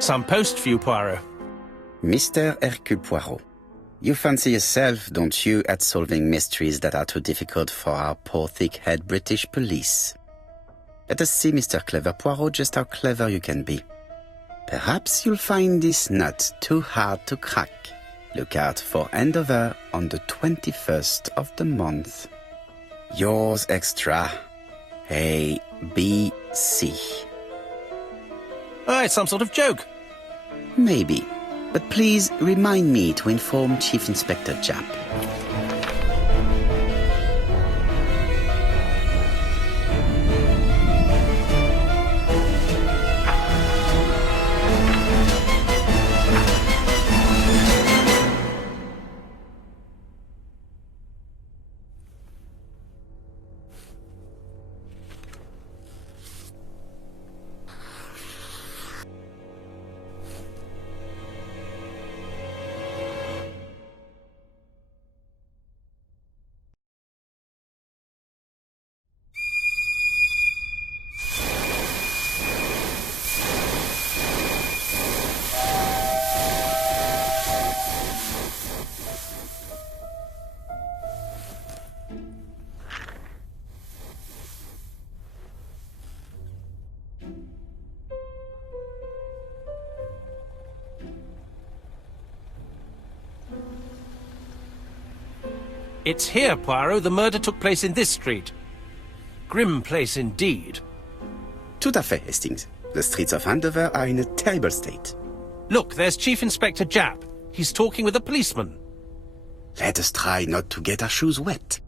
Some post for you, Poirot. Mr. Hercule Poirot, you fancy yourself, don't you, at solving mysteries that are too difficult for our poor thick-head British police. Let us see, Mr. Clever Poirot, just how clever you can be. Perhaps you'll find this nut too hard to crack. Look out for handover on the 21st of the month. Yours extra, A, B, C. Oh, it's some sort of joke. Maybe, but please remind me to inform Chief Inspector Japp. It's here, Poirot. The murder took place in this street. Grim place indeed. Tout à fait, Hastings. The streets of Andover are in a terrible state. Look, there's Chief Inspector Japp. He's talking with a policeman. Let us try not to get our shoes wet.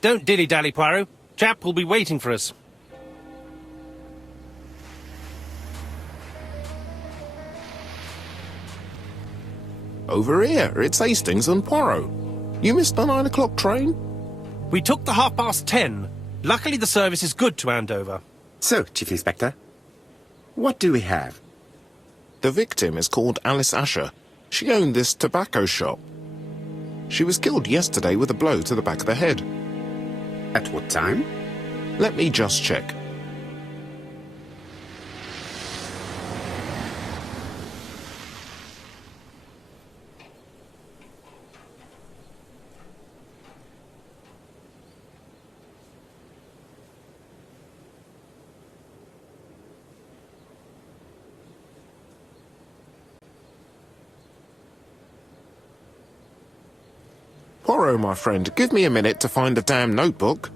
Don't dilly-dally, Poirot. Japp will be waiting for us. Over here, it's Hastings and Poirot. You missed the 9 o'clock train? We took the 10:30. Luckily the service is good to Andover. So, Chief Inspector, what do we have? The victim is called Alice Asher. She owned this tobacco shop. She was killed yesterday with a blow to the back of the head. At what time? Let me just check. Poirot, my friend, give me a minute to find the damn notebook.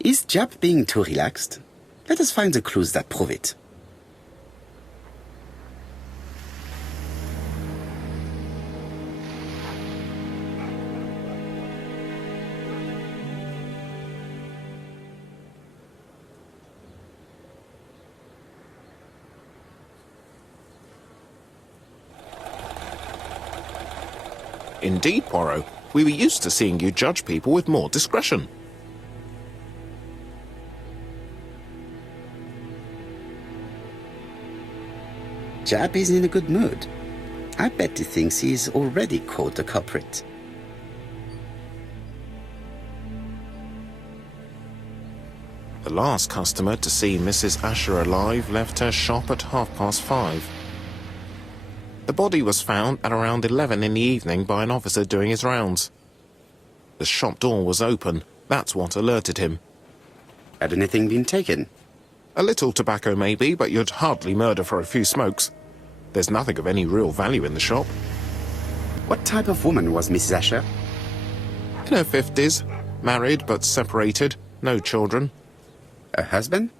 Is Japp being too relaxed? Let us find the clues that prove it. Indeed, Poirot. We were used to seeing you judge people with more discretion. Chap is in a good mood. I bet he thinks he's already caught the culprit. The last customer to see Mrs. Asher alive left her shop at 5:30. The body was found at around 11 in the evening by an officer doing his rounds. The shop door was open. That's what alerted him. Had anything been taken? A little tobacco maybe, but you'd hardly murder for a few smokes. There's nothing of any real value in the shop. What type of woman was Mrs. Asher? In her 50s, married but separated, no children. Her husband?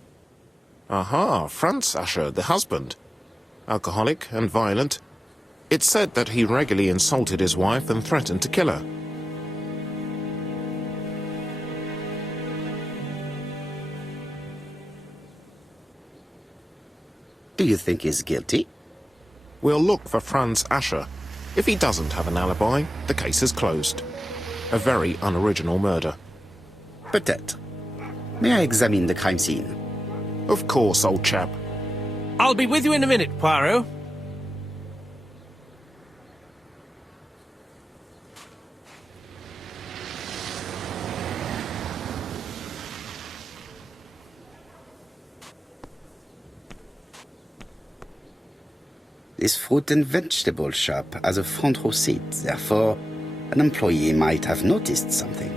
Aha, Franz Asher, the husband. Alcoholic and violent. It's said that he regularly insulted his wife and threatened to kill her. Do you think he's guilty? We'll look for Franz Asher. If he doesn't have an alibi, the case is closed. A very unoriginal murder. Peut-être. May I examine the crime scene? Of course, old chap. I'll be with you in a minute, Poirot. This fruit and vegetable shop has a front row seat, therefore an employee might have noticed something.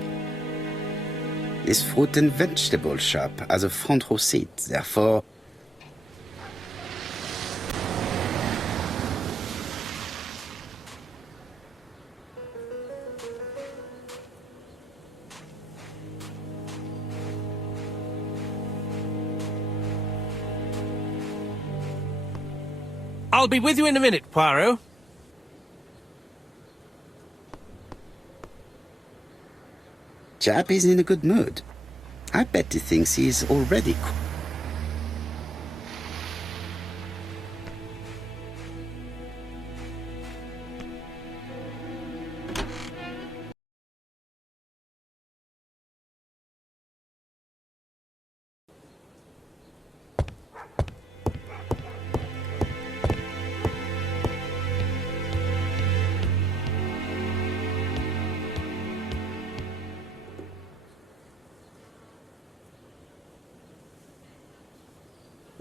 This fruit and vegetable shop has a front row seat, therefore... I'll be with you in a minute, Poirot. Chap is in a good mood. I bet he thinks he's already...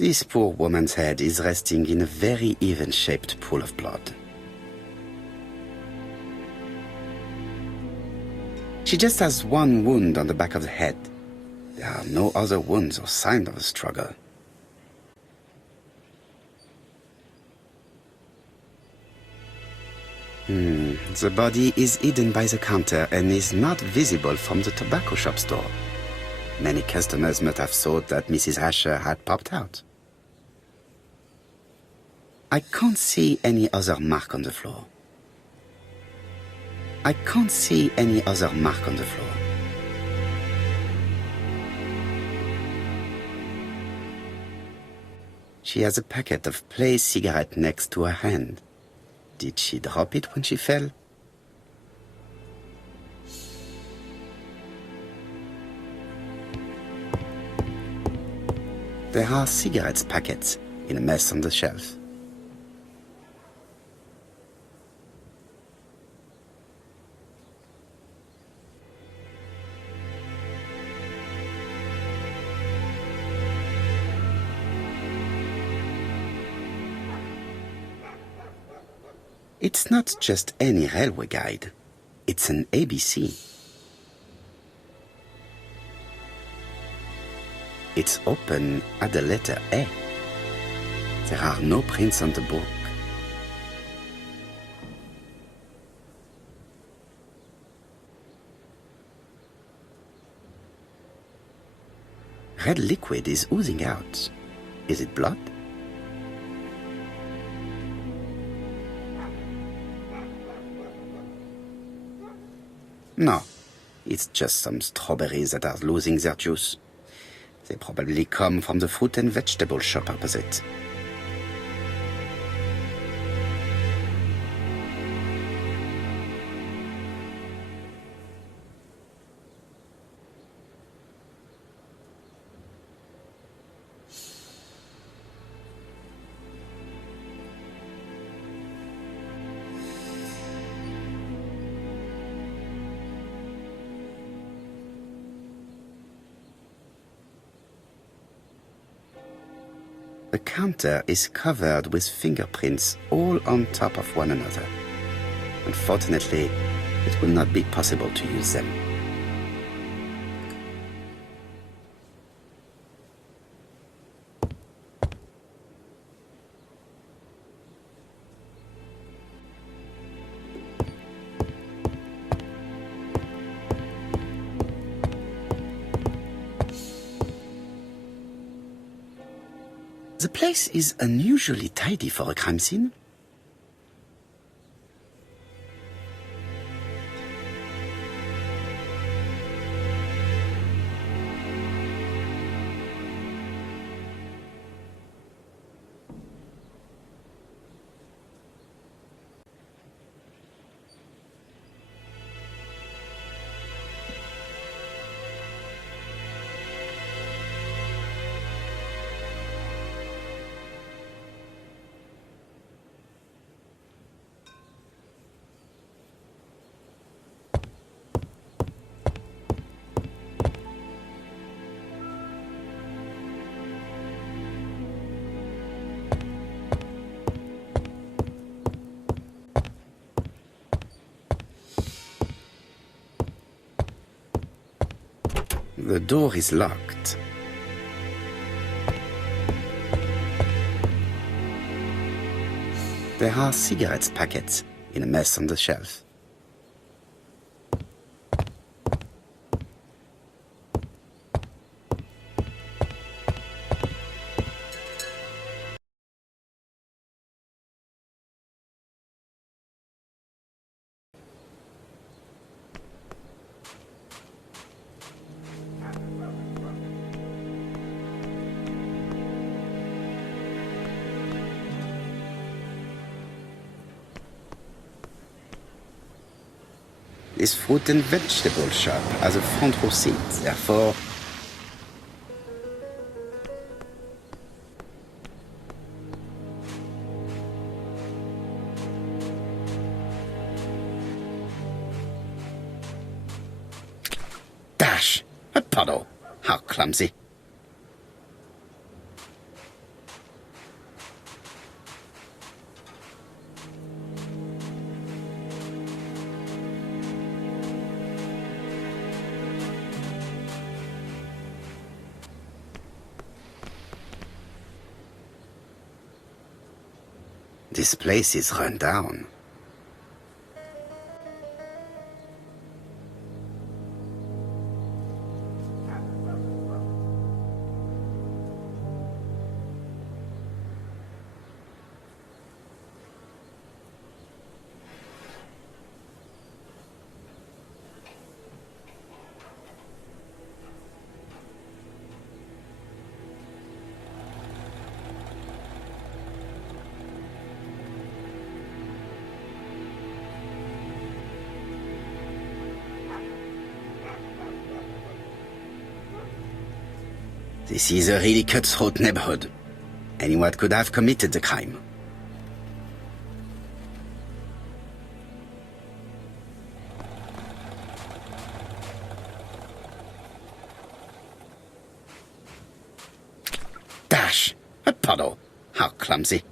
This poor woman's head is resting in a very even-shaped pool of blood. She just has one wound on the back of the head. There are no other wounds or signs of a struggle. The body is hidden by the counter and is not visible from the tobacco shop's door. Many customers must have thought that Mrs. Asher had popped out. I can't see any other mark on the floor. I can't see any other mark on the floor. She has a packet of placed cigarette next to her hand. Did she drop it when she fell? There are cigarette packets in a mess on the shelf. It's not just any railway guide. It's an ABC. It's open at the letter A. There are no prints on the book. Red liquid is oozing out. Is it blood? No, it's just some strawberries that are losing their juice. They probably come from the fruit and vegetable shop opposite. The counter is covered with fingerprints all on top of one another. Unfortunately, it will not be possible to use them. The place is unusually tidy for a crime scene. The door is locked. There are cigarette packets in a mess on the shelf. This fruit and vegetable shop has a front row seat, therefore... Dash! A puddle! How clumsy! This place is run down. This is a really cutthroat neighborhood. Anyone could have committed the crime. Dash! A puddle! How clumsy!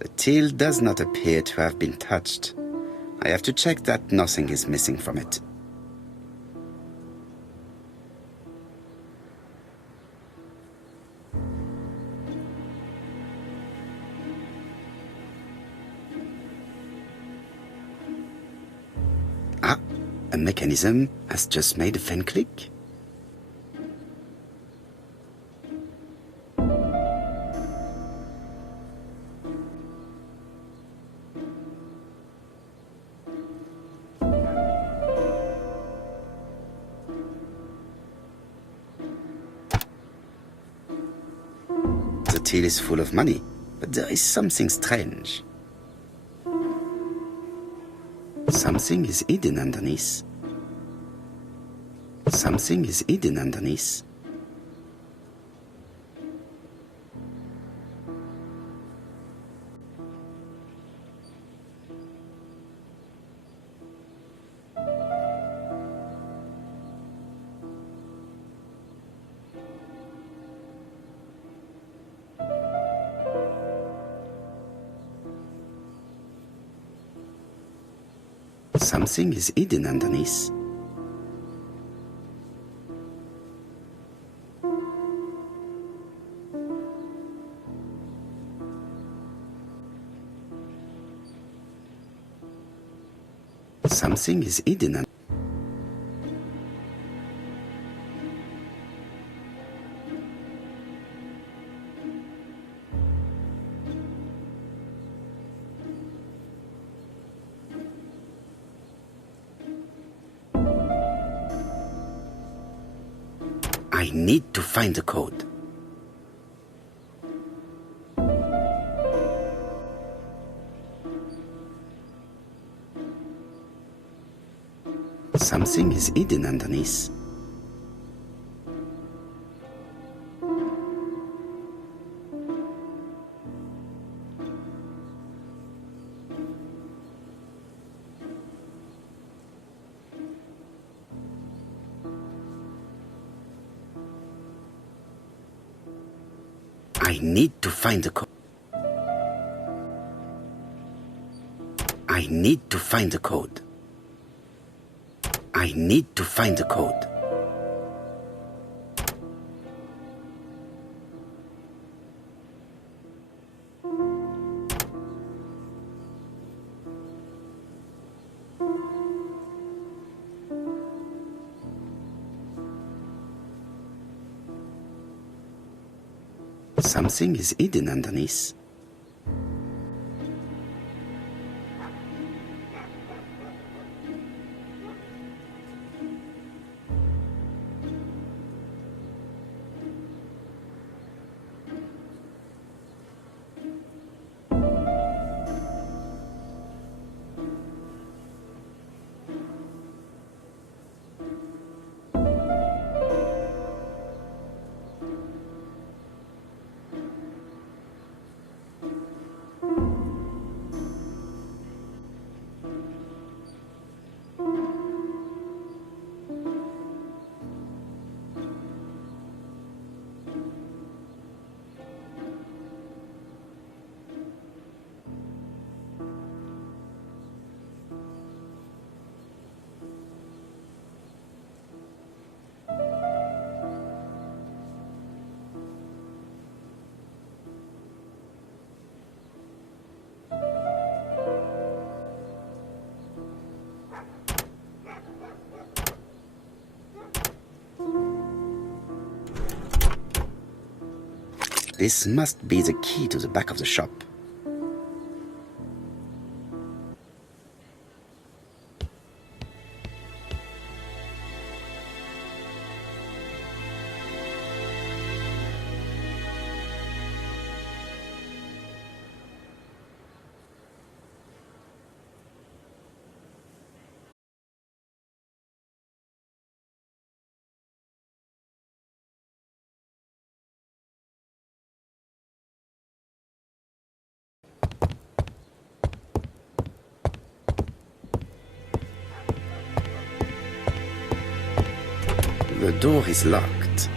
The till does not appear to have been touched. I have to check that nothing is missing from it. Ah, a mechanism has just made a faint click. The till is full of money, but there is something strange. Something is hidden underneath. Something is hidden underneath. Something is hidden underneath. Something is hidden. I need to find the code. Something is hidden underneath. I need to find the code. I need to find the code. I need to find the code. Something is hidden underneath. This must be the key to the back of the shop. The door is locked.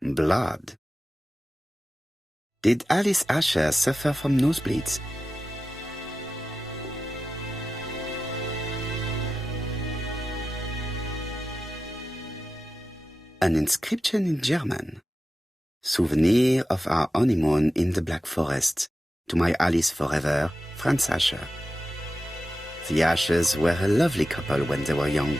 Blood. Did Alice Asher suffer from nosebleeds? An inscription in German. Souvenir of our honeymoon in the Black Forest. To my Alice forever, Franz Asher. The Ashers were a lovely couple when they were young.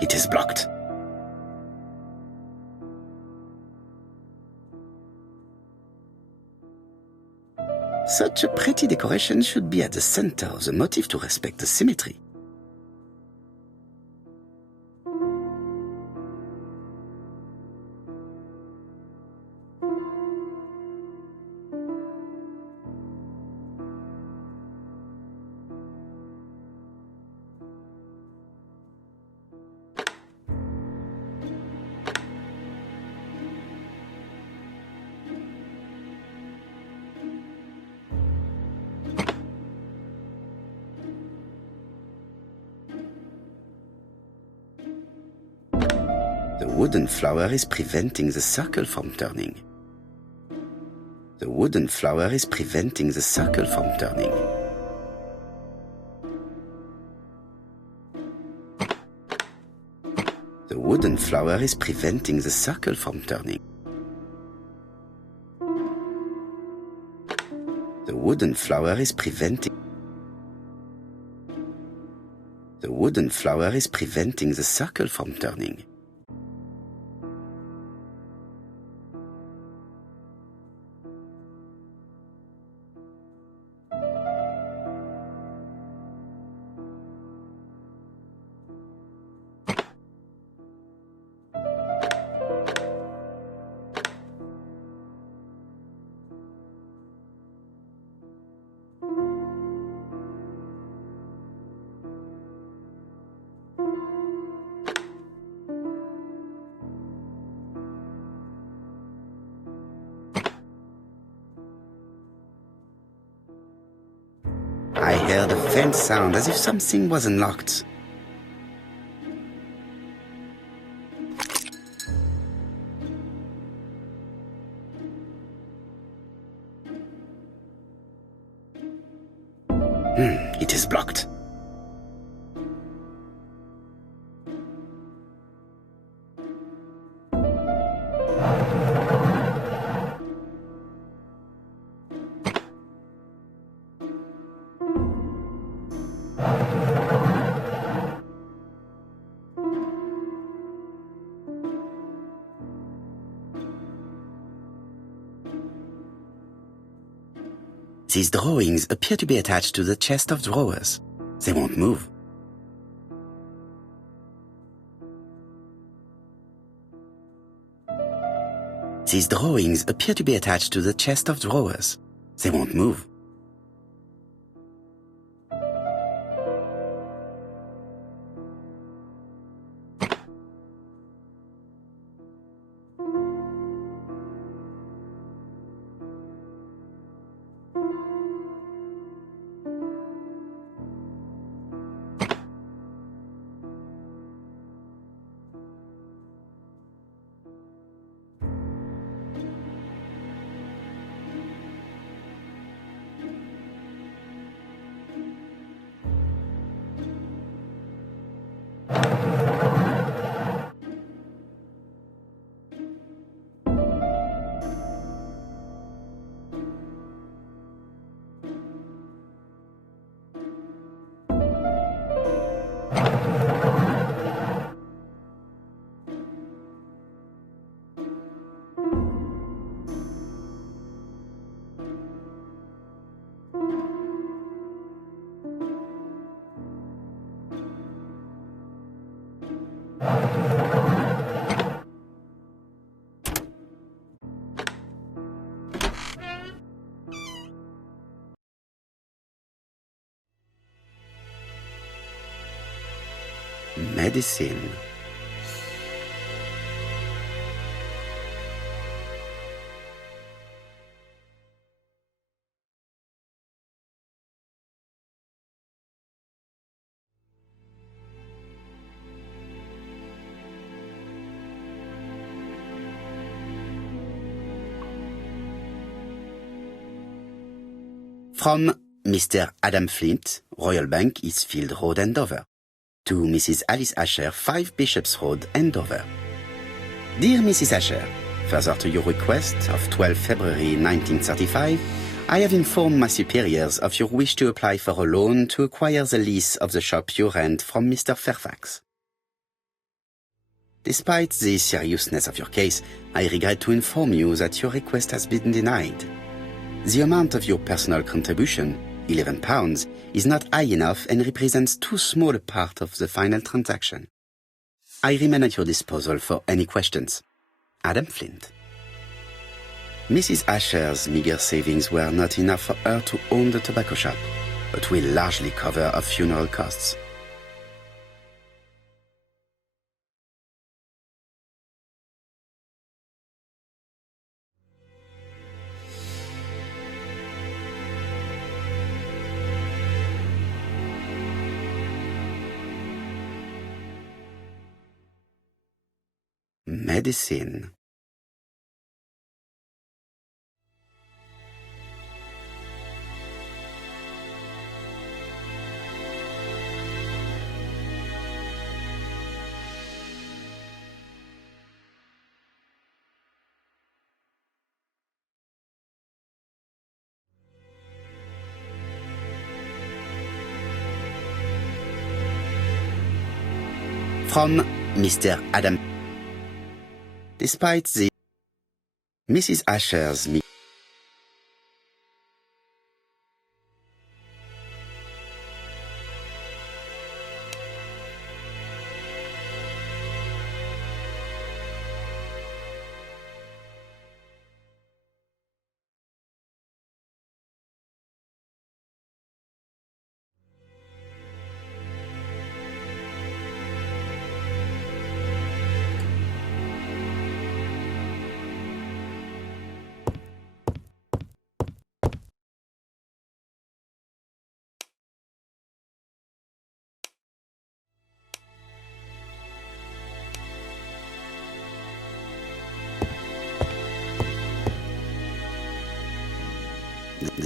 It is blocked. Such a pretty decoration should be at the center of the motif to respect the symmetry. The wooden flower is preventing the circle from turning. The wooden flower is preventing the circle from turning. The wooden flower is preventing the circle from turning. The wooden flower is preventing. The wooden flower is preventing the circle from turning. heard a faint sound as if something was unlocked. It is blocked. These drawings appear to be attached to the chest of drawers. They won't move. These drawings appear to be attached to the chest of drawers. They won't move. Medicine. From Mr. Adam Flint, Royal Bank, Eastfield Road, Andover. To Mrs. Alice Asher, 5 Bishops Road, Andover. Dear Mrs. Asher, further to your request of 12 February 1935, I have informed my superiors of your wish to apply for a loan to acquire the lease of the shop you rent from Mr. Fairfax. Despite the seriousness of your case, I regret to inform you that your request has been denied. The amount of your personal contribution, £11, is not high enough and represents too small a part of the final transaction. I remain at your disposal for any questions. Adam Flint. Mrs. Asher's meager savings were not enough for her to own the tobacco shop, but will largely cover her funeral costs. Medicine. From Mr. Adam. Despite the Mrs. Asher's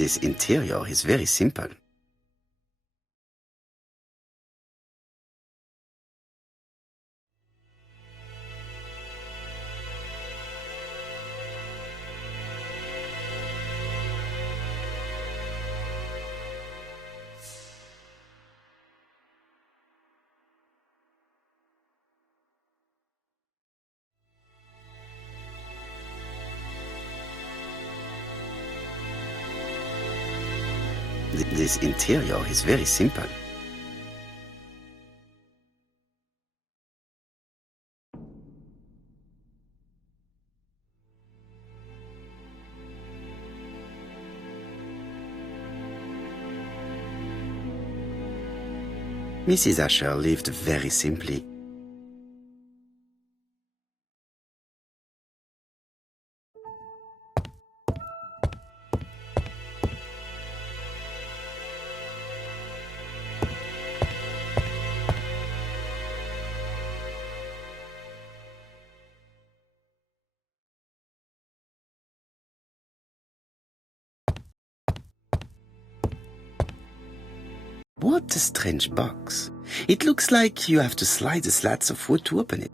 This interior is very simple. This interior is very simple. Mrs. Asher lived very simply. What a strange box. It looks like you have to slide the slats of wood to open it.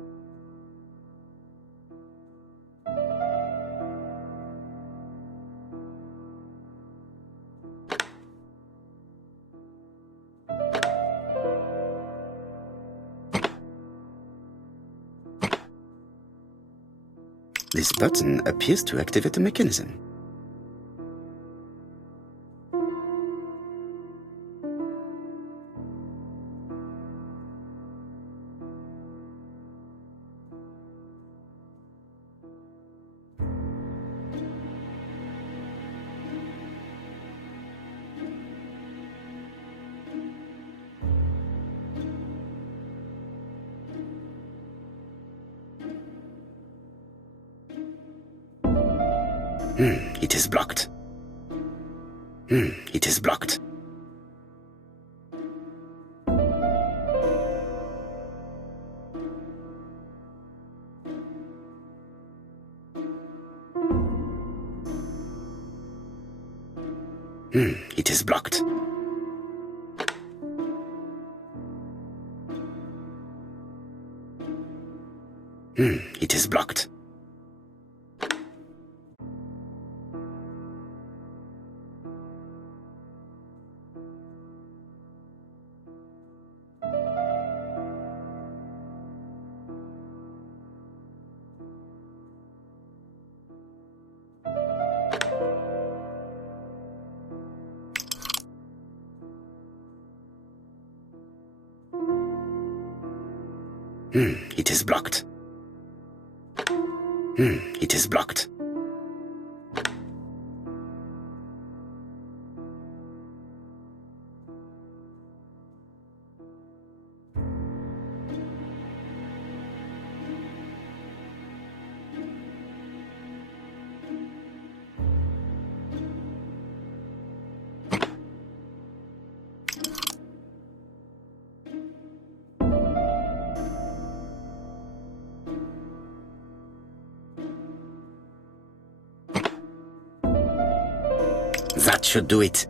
This button appears to activate the mechanism. It is blocked. It is blocked. It is blocked. It is blocked. It is blocked. It is blocked. That should do it.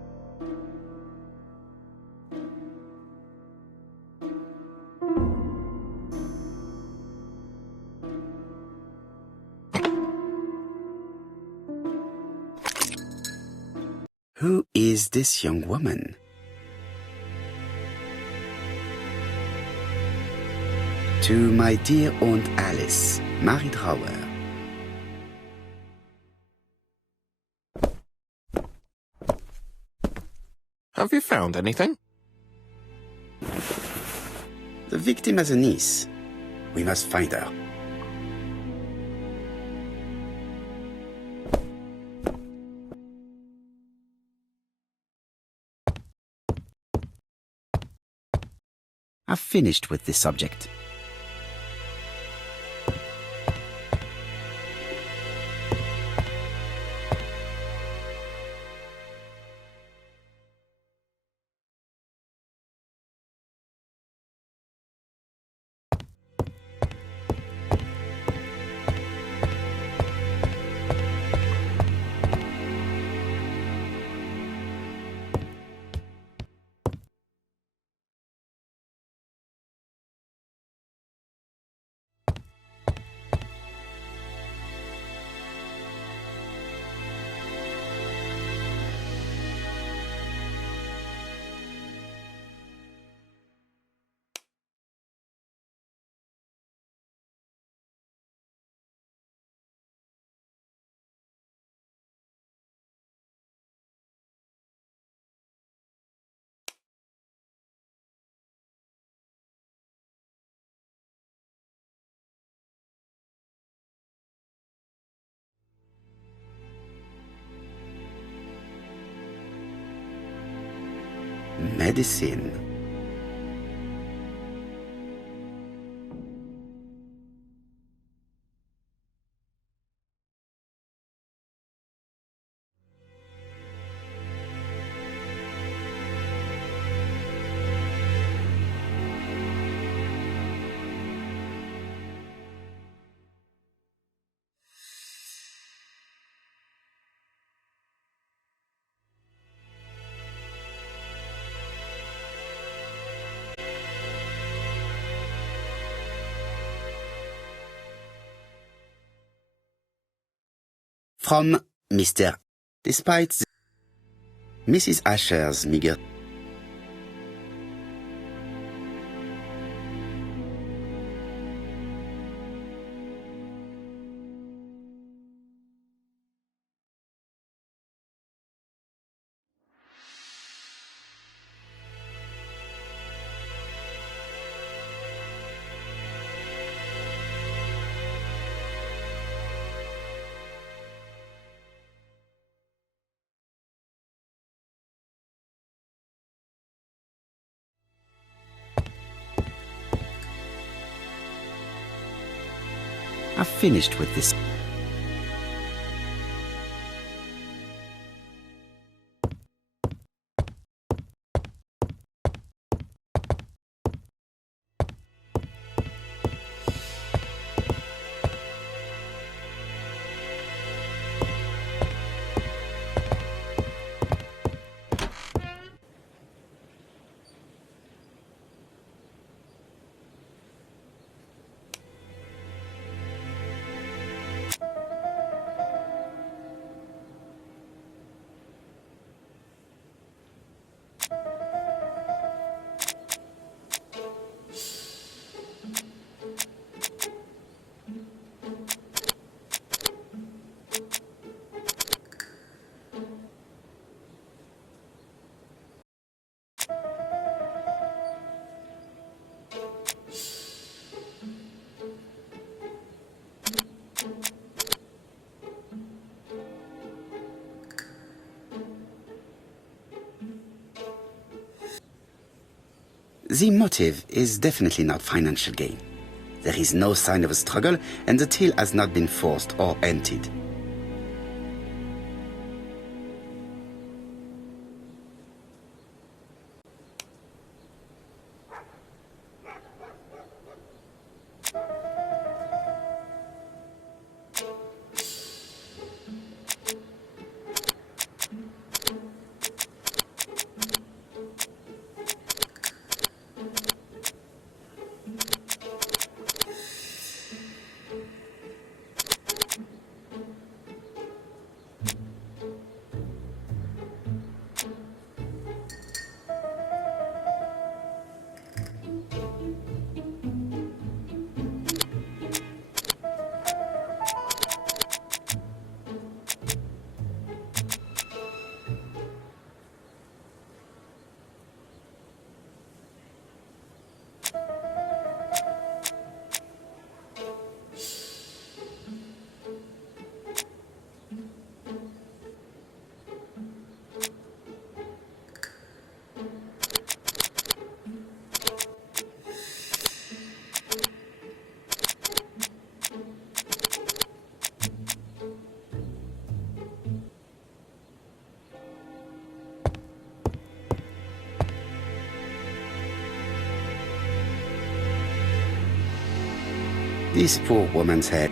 Who is this young woman? To my dear Aunt Alice, Mary Drower. Have you found anything? The victim has a niece. We must find her. I've finished with this subject. medicine. From Mr. Despite Mrs. Asher's meager I've finished with this. The motive is definitely not financial gain. There is no sign of a struggle, and the till has not been forced or emptied. This poor woman's head.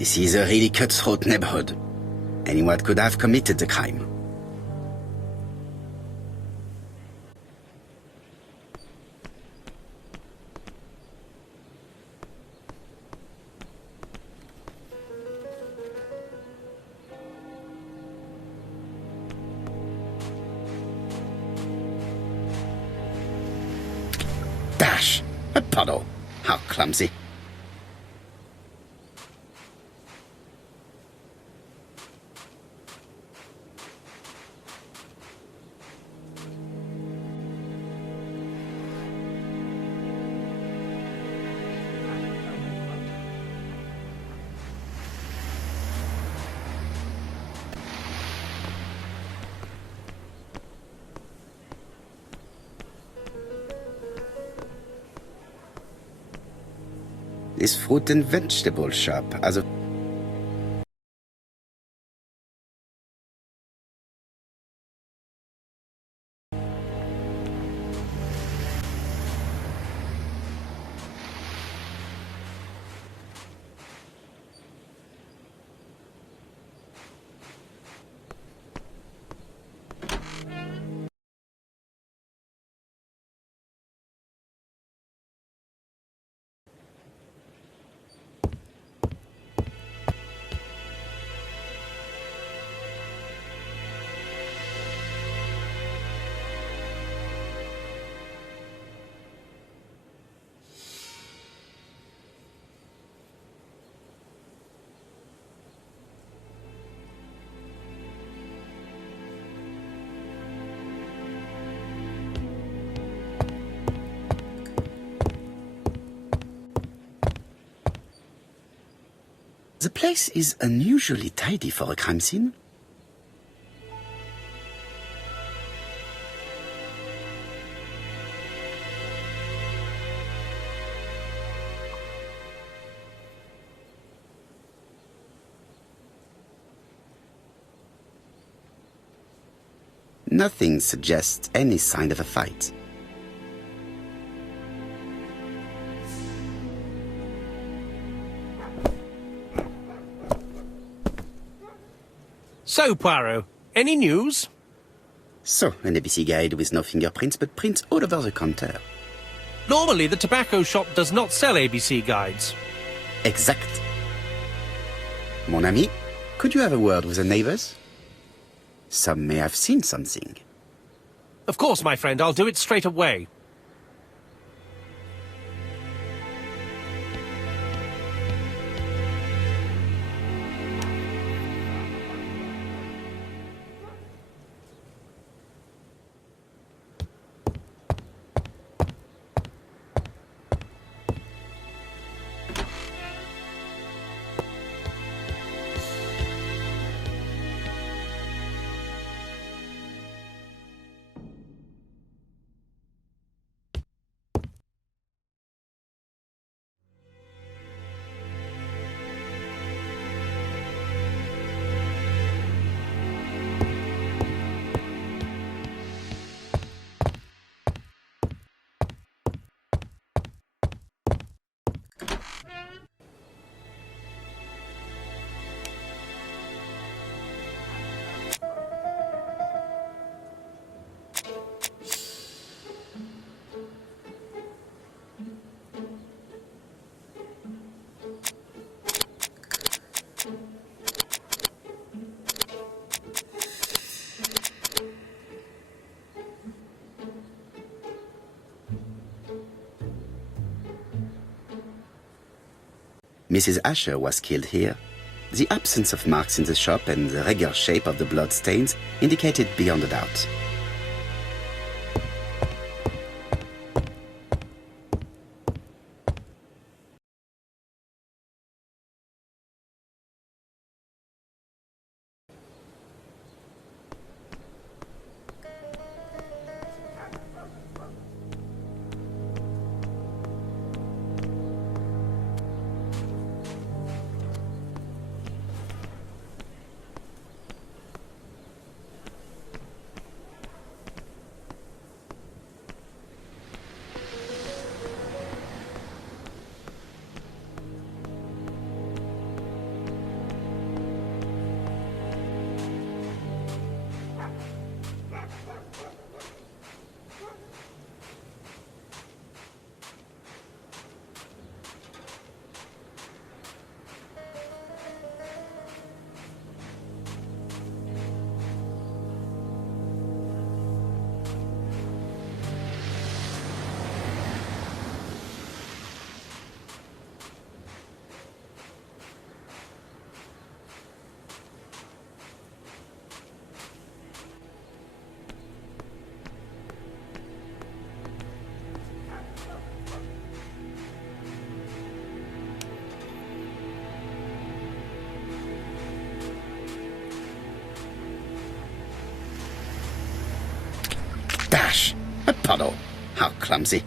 This is a really cutthroat neighborhood. Anyone could have committed the crime. Dash! A puddle! How clumsy. This fruit and vegetable shop has a... The place is unusually tidy for a crime scene. Nothing suggests any sign of a fight. So, Poirot, any news? So, an ABC guide with no fingerprints, but prints all over the counter. Normally, the tobacco shop does not sell ABC guides. Exact. Mon ami, could you have a word with the neighbors? Some may have seen something. Of course, my friend, I'll do it straight away. Mrs. Asher was killed here. The absence of marks in the shop and the regular shape of the blood stains indicated beyond a doubt. Trash! A puddle! How clumsy.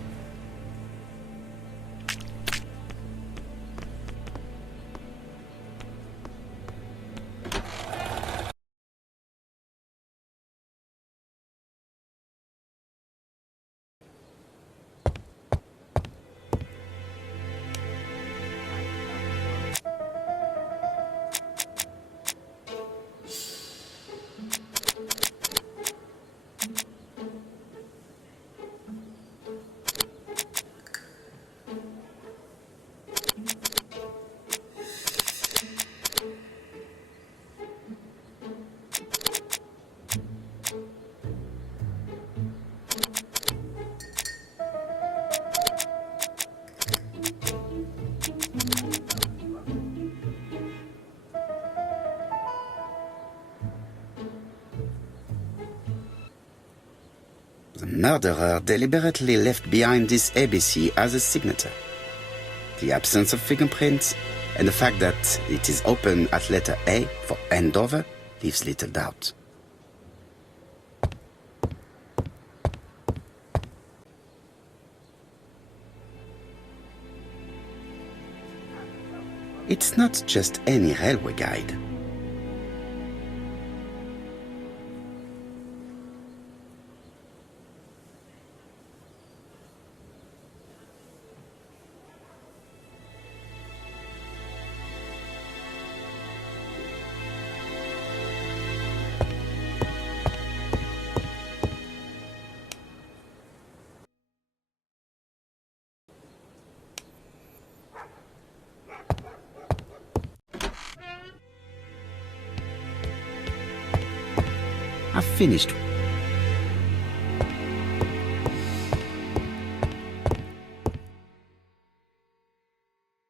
The murderer deliberately left behind this ABC as a signature. The absence of fingerprints and the fact that it is open at letter A for Andover leaves little doubt. It's not just any railway guide. I've finished.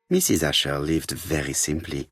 Mrs. Asher lived very simply.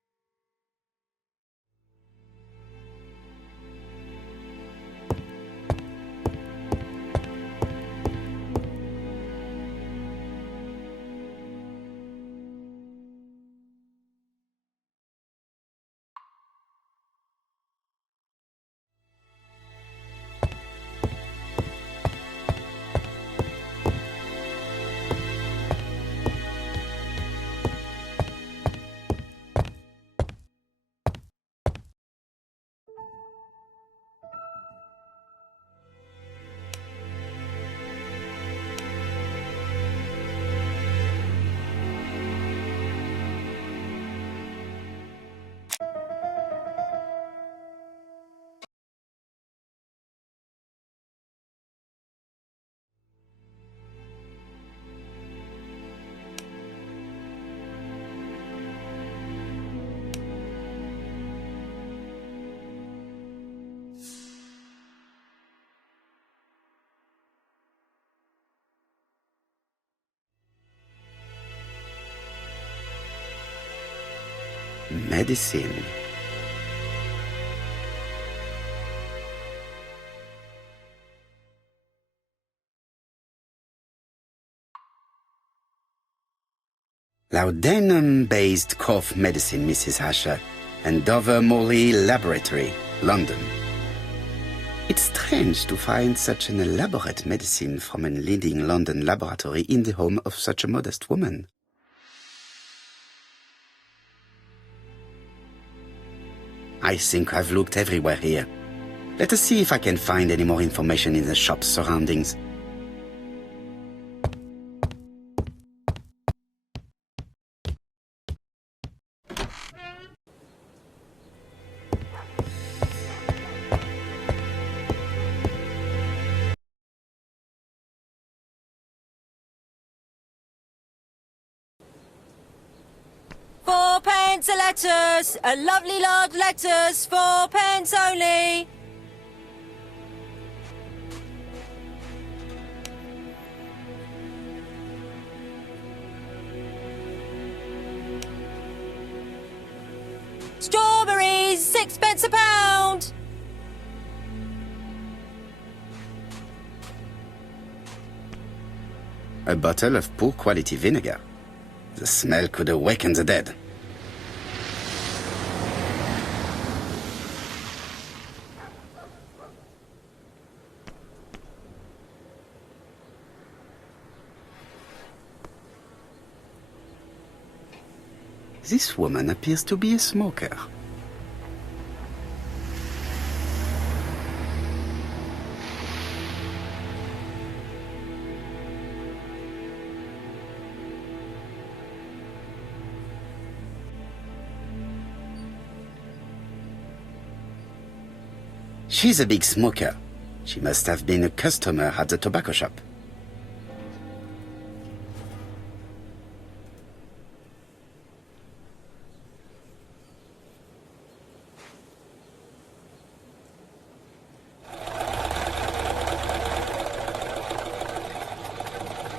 Medicine. Laudanum-based cough medicine, Mrs. Asher, and Dover Morley Laboratory, London. It's strange to find such an elaborate medicine from a leading London laboratory in the home of such a modest woman. I think I've looked everywhere here. Let us see if I can find any more information in the shop's surroundings. £4 a lettuce, a lovely large lettuce, 4p only. Strawberries, 6p a pound. A bottle of poor quality vinegar. The smell could awaken the dead. This woman appears to be a smoker. She's a big smoker. She must have been a customer at the tobacco shop.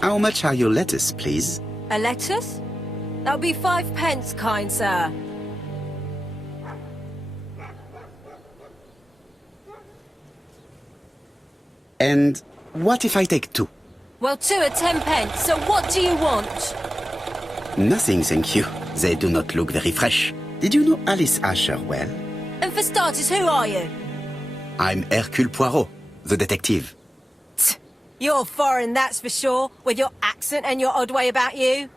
How much are your lettuce, please? A lettuce? That'll be 5 pence, kind sir. And what if I take 2? Well, 2 are 10 pence, so what do you want? Nothing, thank you. They do not look very fresh. Did you know Alice Asher well? And for starters, who are you? I'm Hercule Poirot, the detective. You're foreign, that's for sure, with your accent and your odd way about you.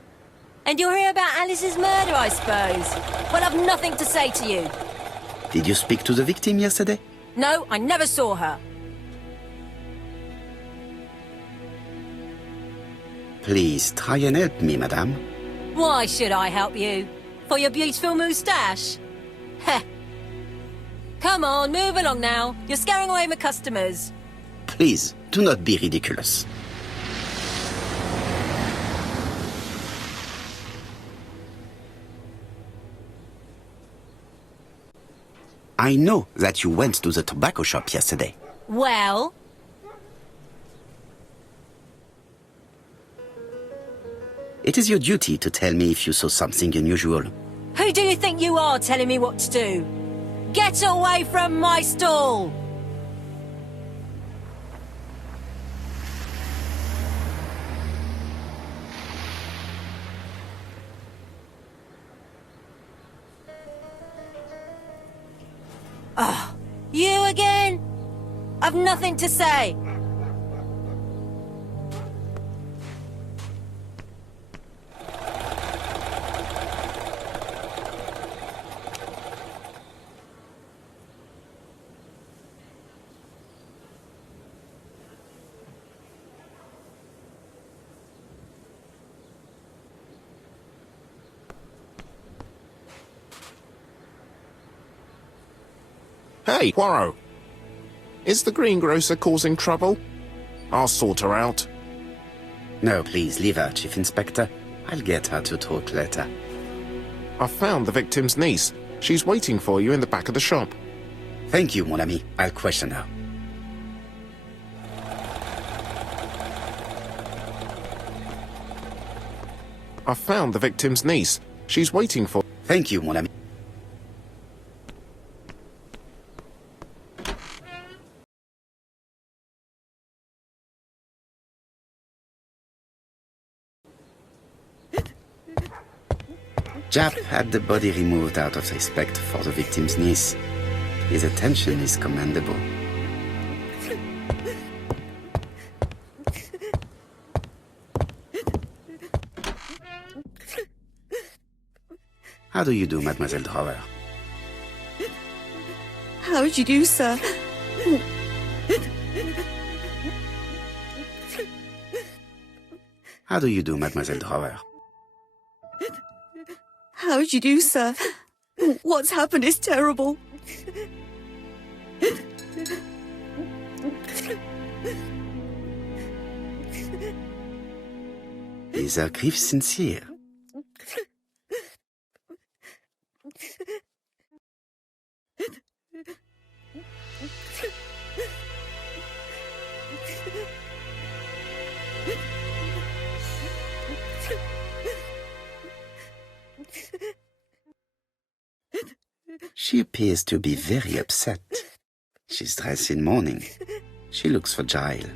And you're here about Alice's murder, I suppose. Well, I've nothing to say to you. Did you speak to the victim yesterday? No, I never saw her. Please, try and help me, madame. Why should I help you? For your beautiful moustache? Heh. Come on, move along now. You're scaring away my customers. Please, do not be ridiculous. I know that you went to the tobacco shop yesterday. Well? It is your duty to tell me if you saw something unusual. Who do you think you are telling me what to do? Get away from my stall! Oh, you again? I've nothing to say. Hey, Poirot. Is the greengrocer causing trouble? I'll sort her out. No, please, leave her, Chief Inspector. I'll get her to talk later. I found the victim's niece. She's waiting for you in the back of the shop. Thank you, mon ami. I'll question her. I found the victim's niece. She's waiting for... Thank you, mon ami. Jap had the body removed out of respect for the victim's niece. His attention is commendable. How do you do, Mademoiselle Drower? How do you do, sir? How do you do, Mademoiselle Drower? How do you do, sir? What's happened is terrible. Is her grief sincere? She appears to be very upset. She's dressed in mourning. She looks fragile.